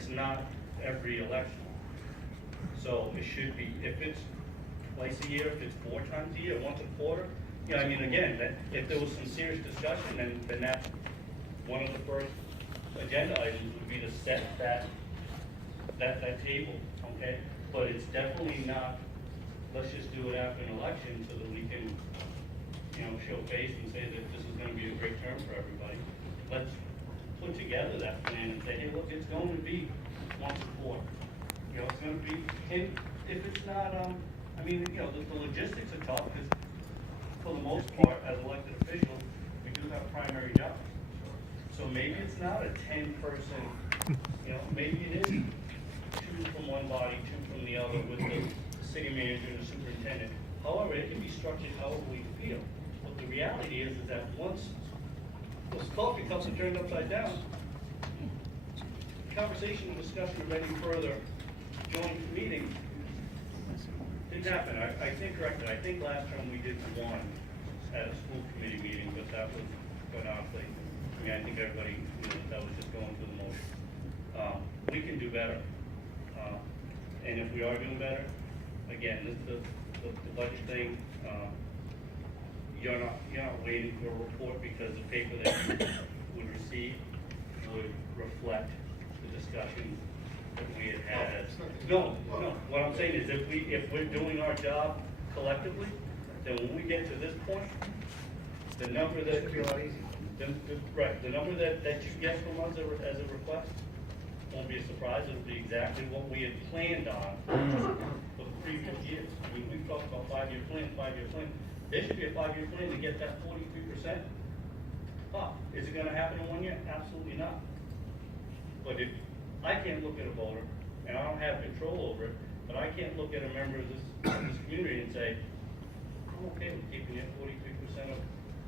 it's not every election. So it should be, if it's twice a year, if it's 4 times a year, once a quarter, you know, I mean, again, that, if there was some serious discussion, then that's one of the first agenda items would be to set that table, okay? But it's definitely not, let's just do it after an election so that we can, you know, show face and say that this is gonna be a great term for everybody. Let's put together that plan and say, hey, look, it's going to be once a quarter. You know, it's gonna be, and if it's not, I mean, you know, the logistics are tough, because for the most part, as elected officials, we do have primary jobs. So maybe it's not a 10-person, you know, maybe it is 2 from one body, 2 from the other, with the city manager and the superintendent. However, it can be structured however we feel. But the reality is that once those coffee cups are turned upside down, conversation and discussion of any further joint meeting didn't happen. I think correctly. I think last time we did one at a school committee meeting, but that was, quite honestly, I mean, I think everybody, you know, that was just going through the motion. We can do better. And if we are doing better, again, the budget thing, you're not waiting for a report, because the paper that you would receive would reflect the discussion that we had had. No, what I'm saying is if we're doing our job collectively, then when we get to this point, the number that, right, the number that you get from us as a request won't be a surprise. It'll be exactly what we had planned on for the previous years. I mean, we've talked about 5-year plan. There should be a 5-year plan to get that 43% up. Is it gonna happen in 1 year? Absolutely not. But if I can't look at a voter, and I don't have control over it, but I can't look at a member of this community and say, I'm okay with keeping it 43% of,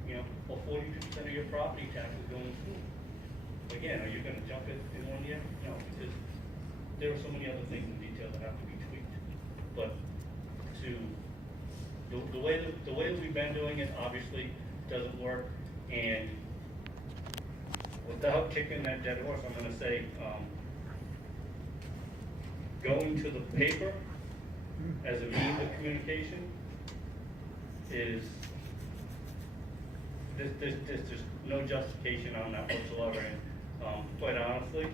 you know, or 42% of your property taxes going to school. Again, are you gonna jump it in 1 year? No, because there are so many other things in detail that have to be tweaked. But the way that we've been doing it obviously doesn't work, and without kicking that dead horse, I'm gonna say, going to the paper as a means of communication is, there's just no justification on that whatsoever. And quite honestly,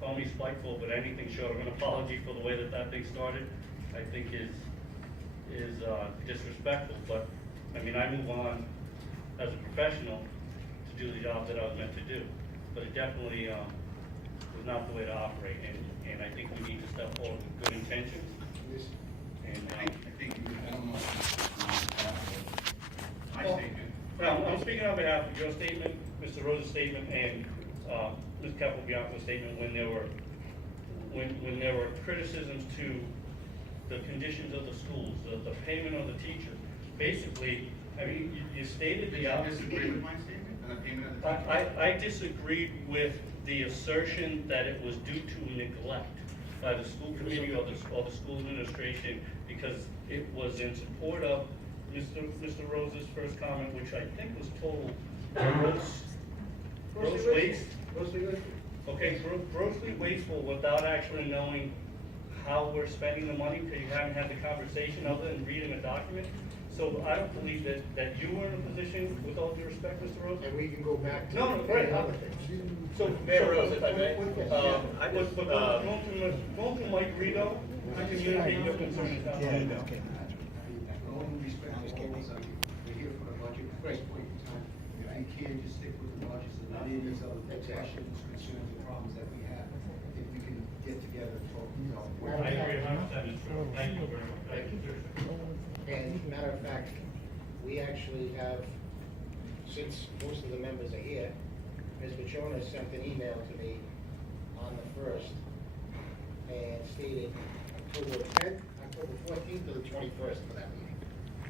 call me spiteful, but anything short of an apology for the way that thing started, I think is disrespectful. But I mean, I move on as a professional to do the job that I was meant to do, but it definitely was not the way to operate. And I think we need to step forward with good intentions. And I don't know. My statement. Well, I'm speaking on behalf of your statement, Mr. Rose's statement, and Ms. Capobianco's statement when there were criticisms to the conditions of the schools, the payment of the teachers. Basically, I mean, you stated Did you disagree with my statement and the payment of the teachers? I disagreed with the assertion that it was due to neglect by the school committee or the school administration, because it was in support of Mr. Rose's first comment, which I think was total gross waste. Okay, grossly wasteful without actually knowing how we're spending the money, because you haven't had the conversation other than reading a document. So I don't believe that you were in a position, with all due respect, Mr. Rose. And we can go back to. No, right. Other things. So, Mayor Rose, if I may, I was, going through Mike Rito to communicate your concerns. Okay. All in respect to all of us, we're here for the budget. At this point in time, if we can just stick with the budget, so that any of the questions, concerns, and problems that we have, if we can get together and talk, you know. I agree 100%, Mr. Rose. Thank you very much. Thank you, sir. And matter of fact, we actually have, since most of the members are here, Ms. Petrona sent an email to me on the 1st and stated October 10th, October 14th to the 21st for that meeting.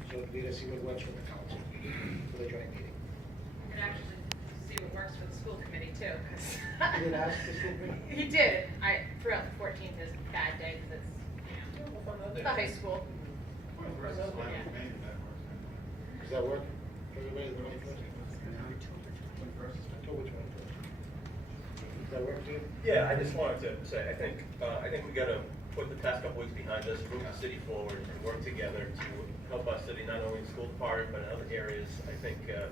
So it'd be to see what works for the council for the joint meeting. You can actually see what works for the school committee too, because. You did ask the school committee? He did. I threw out the 14th as a bad day because it's the high school. The rest is fine with me, if that works. Does that work for everybody, the 21st? When first is fine. October 21st. Does that work for you? Yeah, I just wanted to say, I think we gotta put the past couple weeks behind us, move the city forward, and work together to help our city, not only in the school department, but in other areas. I think it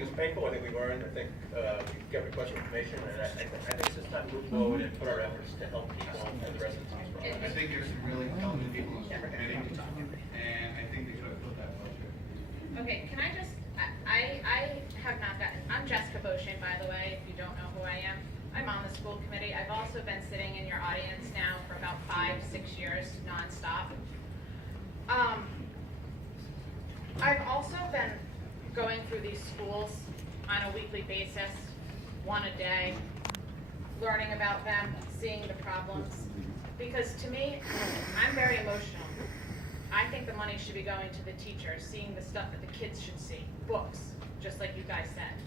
was painful, I think we learned, I think we got requested information, and I think it's just time to move forward and put our efforts to help people and the residents of East Brooklyn. I think there's some really intelligent people in the school committee, and I think they should have put that budget. Okay, can I just, I have not gotten, I'm Jessica Beauchene, by the way, if you don't know who I am. I'm on the school committee. I've also been sitting in your audience now for about 5-6 years, nonstop. I've also been going through these schools on a weekly basis, one a day, learning about them, seeing the problems. Because to me, I'm very emotional. I think the money should be going to the teachers, seeing the stuff that the kids should see. Books, just like you guys said.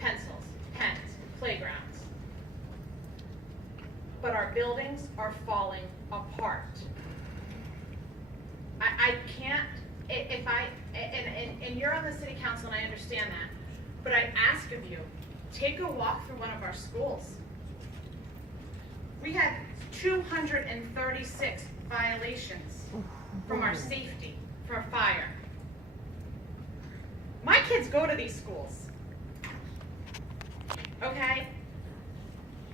Pencils, pens, playgrounds. But our buildings are falling apart. I can't, and you're on the city council and I understand that, but I ask of you, take a walk through one of our schools. We had 236 violations from our safety, for fire. My kids go to these schools, okay?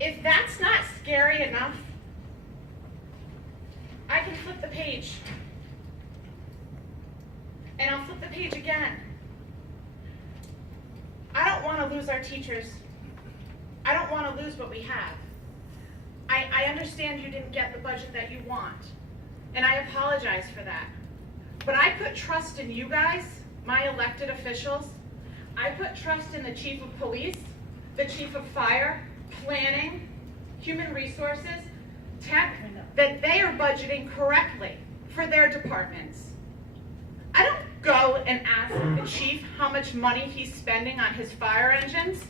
If that's not scary enough, I can flip the page. And I'll flip the page again. I don't want to lose our teachers. I don't want to lose what we have. I understand you didn't get the budget that you want, and I apologize for that. But I put trust in you guys, my elected officials. I put trust in the chief of police, the chief of fire, planning, human resources, tech, that they are budgeting correctly for their departments. I don't go and ask the chief how much money he's spending on his fire engines.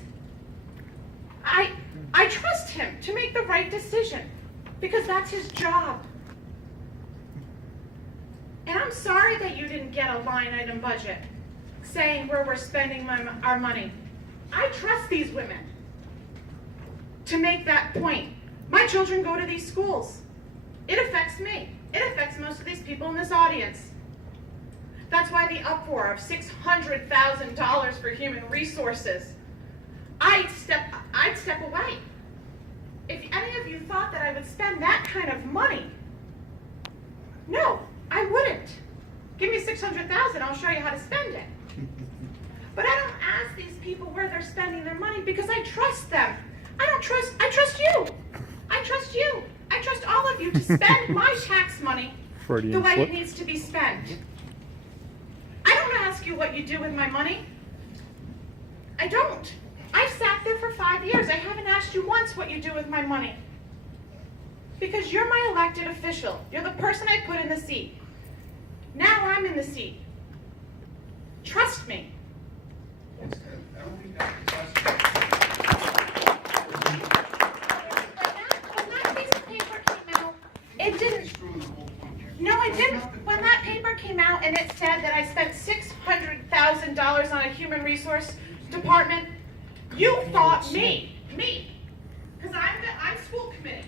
I trust him to make the right decision because that's his job. And I'm sorry that you didn't get a line item budget saying where we're spending our money. I trust these women to make that point. My children go to these schools. It affects me. It affects most of these people in this audience. That's why the uproar of $600,000 for human resources. I'd step away. If any of you thought that I would spend that kind of money, no, I wouldn't. Give me $600,000, I'll show you how to spend it. But I don't ask these people where they're spending their money because I trust them. I trust you. I trust you. I trust all of you to spend my tax money the way it needs to be spent. I don't ask you what you do with my money. I don't. I've sat there for 5 years. I haven't asked you once what you do with my money. Because you're my elected official. You're the person I put in the seat. Now I'm in the seat. Trust me. I don't think that's the question. When that piece of paper came out, it didn't. Screw the whole point here. No, it didn't. When that paper came out and it said that I spent $600,000 on a human resource department, you thought me, because I'm school committee,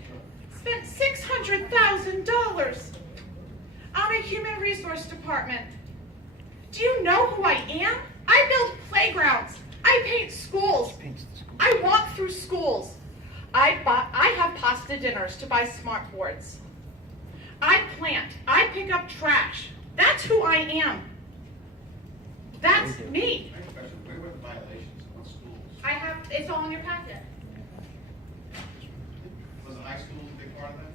spent $600,000 on a human resource department. Do you know who I am? I build playgrounds. I paint schools. I walk through schools. I have pasta dinners to buy smart boards. I plant. I pick up trash. That's who I am. That's me. I have a question. Where were the violations? What schools? It's all in your packet. Was the high school a big part of that?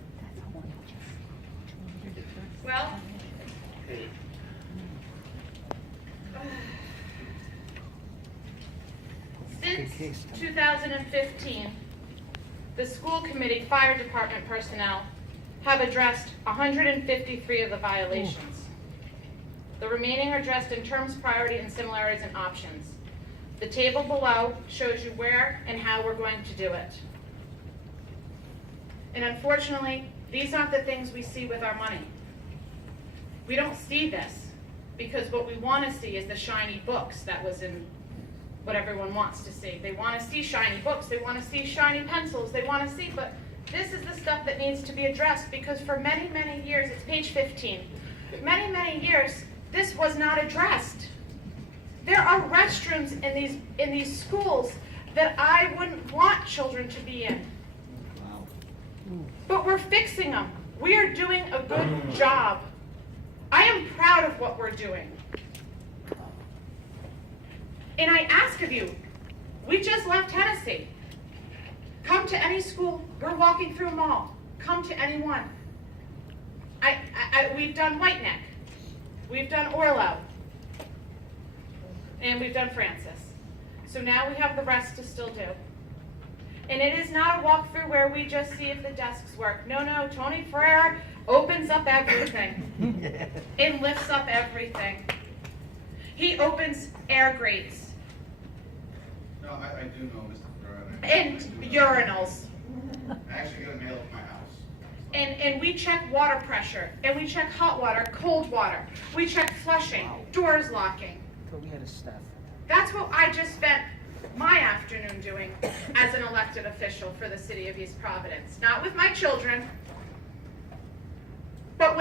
Well, since 2015, the school committee fire department personnel have addressed 153 of the violations. The remaining are addressed in terms, priority, and similarities and options. The table below shows you where and how we're going to do it. And unfortunately, these aren't the things we see with our money. We don't see this because what we want to see is the shiny books that was what everyone wants to see. They want to see shiny books, they want to see shiny pencils, they want to see, but this is the stuff that needs to be addressed, because for many, many years, it's page 15, many, many years, this was not addressed. There are restrooms in these schools that I wouldn't want children to be in. But we're fixing them. We are doing a good job. I am proud of what we're doing. And I ask of you, we just left Tennessee. Come to any school, we're walking through a mall. Come to any one. We've done White Neck. We've done Orlo. And we've done Francis. So now we have the rest to still do. And it is not a walkthrough where we just see if the desks work. No, Tony Ferrer opens up everything and lifts up everything. He opens air grates No, I do know Mr. Ferrer. and urinals. I actually got a mail at my house. And we check water pressure, and we check hot water, cold water. We check flushing, doors locking. But we had a staff. That's what I just spent my afternoon doing as an elected official for the city of East Providence. Not with my children,